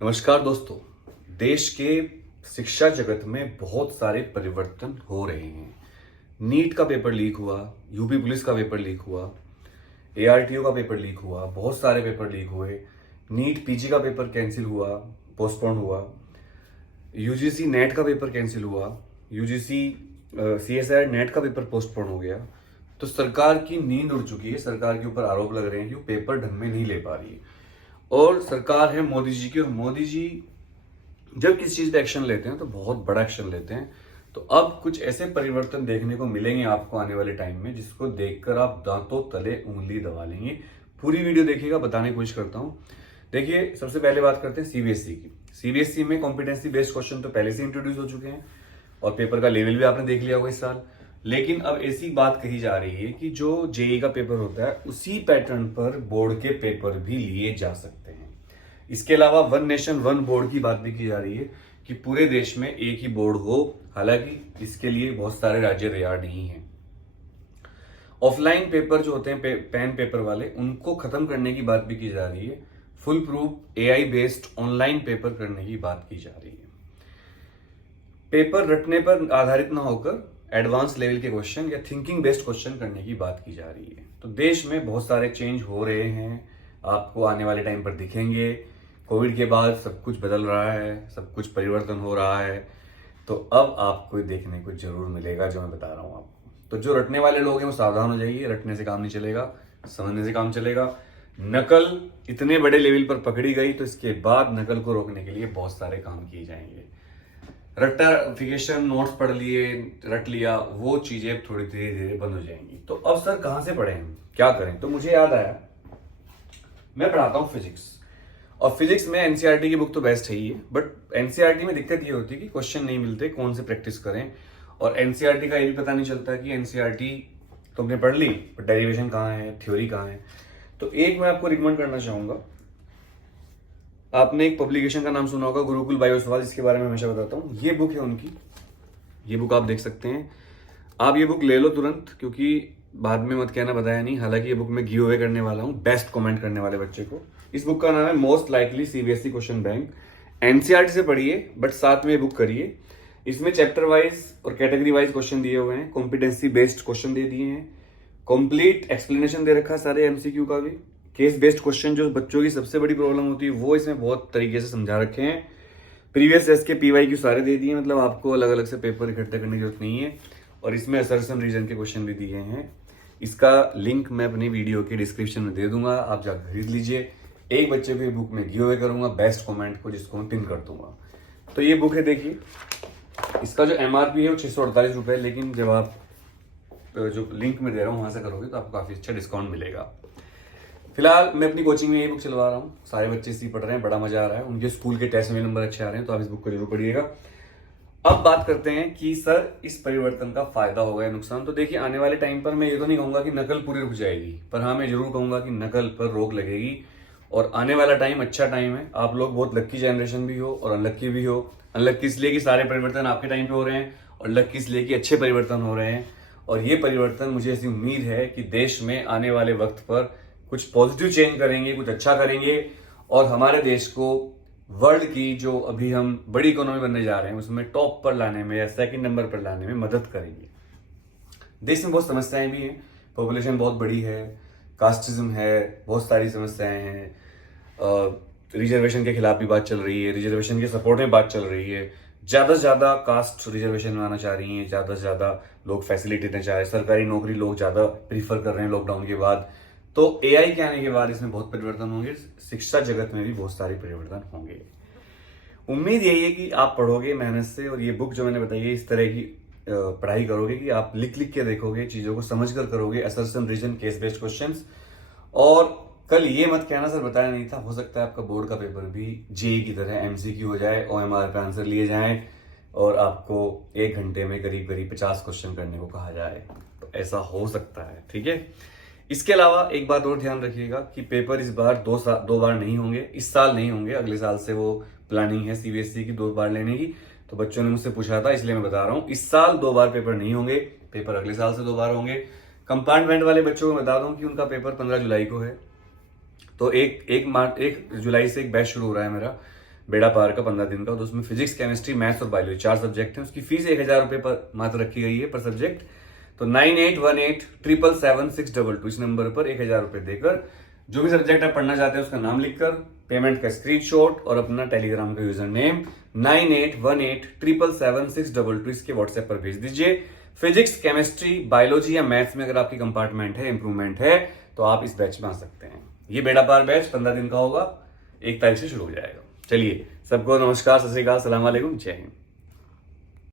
नमस्कार दोस्तों। देश के शिक्षा जगत में बहुत सारे परिवर्तन हो रहे हैं। नीट का पेपर लीक हुआ, यूपी पुलिस का पेपर लीक हुआ, एआरटीओ का पेपर लीक हुआ, बहुत सारे पेपर लीक हुए। नीट पीजी का पेपर कैंसिल हुआ, पोस्टपोन हुआ। यूजीसी नेट का पेपर कैंसिल हुआ, यूजीसी सीएसआई नेट का पेपर पोस्टपोन हो गया। तो सरकार की नींद उड़ चुकी है। सरकार के ऊपर आरोप लग रहे हैं कि वो पेपर ढंग में नहीं ले पा रही है। और सरकार है मोदी जी की, और मोदी जी जब किसी चीज पे एक्शन लेते हैं तो बहुत बड़ा एक्शन लेते हैं। तो अब कुछ ऐसे परिवर्तन देखने को मिलेंगे आपको आने वाले टाइम में, जिसको देखकर आप दांतों तले उंगली दबा लेंगे। पूरी वीडियो देखिएगा, बताने की कोशिश करता हूं। देखिए, सबसे पहले बात करते हैं सीबीएसई की। सीबीएसई में कॉम्पिटेंसी बेस्ड क्वेश्चन तो पहले से इंट्रोड्यूस हो चुके हैं और पेपर का लेवल भी आपने देख लिया होगा इस साल। लेकिन अब ऐसी बात कही जा रही है कि जो जेई का पेपर होता है उसी पैटर्न पर बोर्ड के पेपर भी लिए जा सकते हैं। इसके अलावा वन नेशन वन बोर्ड की बात भी की जा रही है कि पूरे देश में एक ही बोर्ड हो। हालांकि इसके लिए बहुत सारे राज्य तैयार नहीं हैं। ऑफलाइन पेपर जो होते हैं पेन पेपर वाले, उनको खत्म करने की बात भी की जा रही है। Full proof AI based online paper करने की बात की जा रही है। पेपर रटने पर आधारित ना होकर एडवांस लेवल के क्वेश्चन या थिंकिंग बेस्ड क्वेश्चन करने की बात की जा रही है। तो देश में बहुत सारे चेंज हो रहे हैं, आपको आने वाले टाइम पर दिखेंगे। कोविड के बाद सब कुछ बदल रहा है, सब कुछ परिवर्तन हो रहा है। तो अब आपको देखने को जरूर मिलेगा जो मैं बता रहा हूं आपको। तो जो रटने वाले लोग हैं वो सावधान हो जाइए। रटने से काम नहीं चलेगा, समझने से काम चलेगा। नकल इतने बड़े लेवल पर पकड़ी गई तो इसके बाद नकल को रोकने के लिए बहुत सारे काम किए जाएंगे। रट्टाफिकेशन, नोट्स पढ़ लिए, रट लिया, वो चीजें थोड़ी धीरे धीरे बंद हो जाएंगी। तो अब सर कहां से पढ़े हम, क्या करें? तो मुझे याद आया, मैं पढ़ाता हूं फिजिक्स, और फिजिक्स में एनसीईआरटी की बुक तो बेस्ट है ही है। बट एनसीईआरटी में दिक्कत ये होती है कि क्वेश्चन नहीं मिलते, कौन से प्रैक्टिस करें। और एनसीईआरटी का ये भी पता नहीं चलता कि एनसीईआरटी तुमने पढ़ ली बट डेरिवेशन कहाँ है, थ्योरी कहाँ है। तो एक मैं आपको रिकमेंड करना चाहूंगा, आपने एक पब्लिकेशन का नाम सुना होगा, गुरुकुल बायोसवाल, जिसके बारे में हमेशा बताता हूँ। ये बुक है उनकी, ये बुक आप देख सकते हैं। आप ये बुक ले लो तुरंत, क्योंकि बाद में मत कहना बताया नहीं। हालांकि ये बुक मैं गिव अवे करने वाला हूँ बेस्ट कमेंट करने वाले बच्चे को। इस बुक का नाम है most likely CBSE question bank. NCERT से पढ़िए बट साथ में ये बुक करिए। इसमें चैप्टर वाइज और कैटेगरी वाइज क्वेश्चन दिए हुए हैं, कॉम्पिटेंसी बेस्ड क्वेश्चन दे दिए हैं, कंप्लीट एक्सप्लेनेशन दे रखा है सारे एमसीक्यू का भी। केस बेस्ड क्वेश्चन जो बच्चों की सबसे बड़ी प्रॉब्लम होती है वो इसमें बहुत तरीके से समझा रखे हैं। प्रीवियस टेस्ट के पीवाईक्यू सारे दे दिए, मतलब आपको अलग अलग से पेपर इकट्ठे करने की जरूरत नहीं है। और इसमें असर्शन रीजन के क्वेश्चन भी दिए हैं। इसका लिंक मैं अपनी वीडियो के डिस्क्रिप्शन में दे दूंगा, आप जाकर खरीद लीजिए। एक बच्चे को ये बुक में गिव अवे करूंगा बेस्ट कमेंट को, जिसको मैं पिन कर दूंगा। तो ये बुक है, देखिए। इसका जो एमआरपी है वो 648 रुपए, लेकिन जब आप जो लिंक में दे रहा हूँ वहां से करोगे तो आपको काफी अच्छा डिस्काउंट मिलेगा। फिलहाल मैं अपनी कोचिंग में ये बुक चलवा रहा हूँ, सारे बच्चे इसी पढ़ रहे हैं, बड़ा मजा आ रहा है। उनके स्कूल के टेस्ट में नंबर अच्छे आ रहे हैं, तो आप इस बुक को जरूर पढ़िएगा। अब बात करते हैं कि सर इस परिवर्तन का फायदा होगा या नुकसान। तो देखिए, आने वाले टाइम पर मैं ये तो नहीं कहूंगा कि नकल पूरी रुक जाएगी, पर हाँ मैं जरूर कहूंगा कि नकल पर रोक लगेगी। और आने वाला टाइम अच्छा टाइम है। आप लोग बहुत लक्की जनरेशन भी हो और अनलक्की भी हो। अनलक्की इसलिए कि सारे परिवर्तन आपके टाइम पे हो रहे हैं, और लक्की इसलिए कि अच्छे परिवर्तन हो रहे हैं। और ये परिवर्तन, मुझे ऐसी उम्मीद है कि देश में आने वाले वक्त पर कुछ पॉजिटिव चेंज करेंगे, कुछ अच्छा करेंगे, और हमारे देश को वर्ल्ड की जो अभी हम बड़ी इकोनॉमी बनने जा रहे हैं उसमें टॉप पर लाने में या सेकंड नंबर पर लाने में मदद करेंगे। देश में बहुत समस्याएं भी हैं, पॉपुलेशन बहुत बड़ी है, कास्टिज्म है, बहुत सारी समस्याएं हैं। रिजर्वेशन के खिलाफ भी बात चल रही है, रिजर्वेशन के सपोर्ट में बात चल रही है। ज्यादा से ज्यादा कास्ट रिजर्वेशन में आना चाह रही है, ज्यादा से ज्यादा लोग फैसिलिटी देना चाह रहे हैं, सरकारी नौकरी लोग ज्यादा प्रीफर कर रहे हैं लॉकडाउन के बाद। तो एआई के आने के बाद इसमें बहुत परिवर्तन होंगे, शिक्षा जगत में भी बहुत सारे परिवर्तन होंगे। उम्मीद यही है कि आप पढ़ोगे मेहनत से, और ये बुक जो मैंने बताई है इस तरह की पढ़ाई करोगे कि आप लिख लिख के देखोगे, चीजों को समझ कर करोगे, assertion reason case based questions. और कल ये मत कहना सर बताया नहीं था, हो सकता है आपका बोर्ड का पेपर भी जेई की तरह एमसीक्यू हो जाए, ओएमआर पे आंसर लिए जाएं और आपको 1 घंटे में करीब करीब 50 क्वेश्चन करने को कहा जाए। तो ऐसा हो सकता है, ठीक है। इसके अलावा एक बात और ध्यान रखिएगा कि पेपर इस बार दो बार नहीं होंगे, इस साल नहीं होंगे, अगले साल से वो प्लानिंग है सीबीएसई की 2 बार लेने की। तो बच्चों ने मुझसे पूछा था, इसलिए मैं बता रहा हूँ, इस साल 2 बार पेपर नहीं होंगे, पेपर अगले साल से 2 बार होंगे। कंपार्टमेंट वाले बच्चों को बता दूं कि उनका पेपर 15 जुलाई को है। तो एक जुलाई से एक बैच शुरू हो रहा है मेरा। बेड़ा पार का 15 दिन का, तो उसमें फिजिक्स, केमिस्ट्री, मैथ्स और बायोलॉजी 4 सब्जेक्ट हैं। उसकी फीस 1,000 रुपये पर मात्र रखी गई है पर सब्जेक्ट। तो 9818777622 इस नंबर पर 1,000 रुपये देकर जो भी सब्जेक्ट आप पढ़ना चाहते हैं उसका नाम लिखकर, पेमेंट का स्क्रीनशॉट और अपना टेलीग्राम का यूजर नेम 9818777622 इसके व्हाट्सएप पर भेज दीजिए। फिजिक्स, केमिस्ट्री, बायोलॉजी या मैथ्स में अगर आपकी कंपार्टमेंट है, इंप्रूवमेंट है, तो आप इस बैच में आ सकते हैं। ये बेड़ा पार बैच 15 दिन का होगा, 1 तारीख से शुरू हो जाएगा। चलिए, सबको नमस्कार, सत श्री अकाल, सलाम वालेकुम, जय हिंद।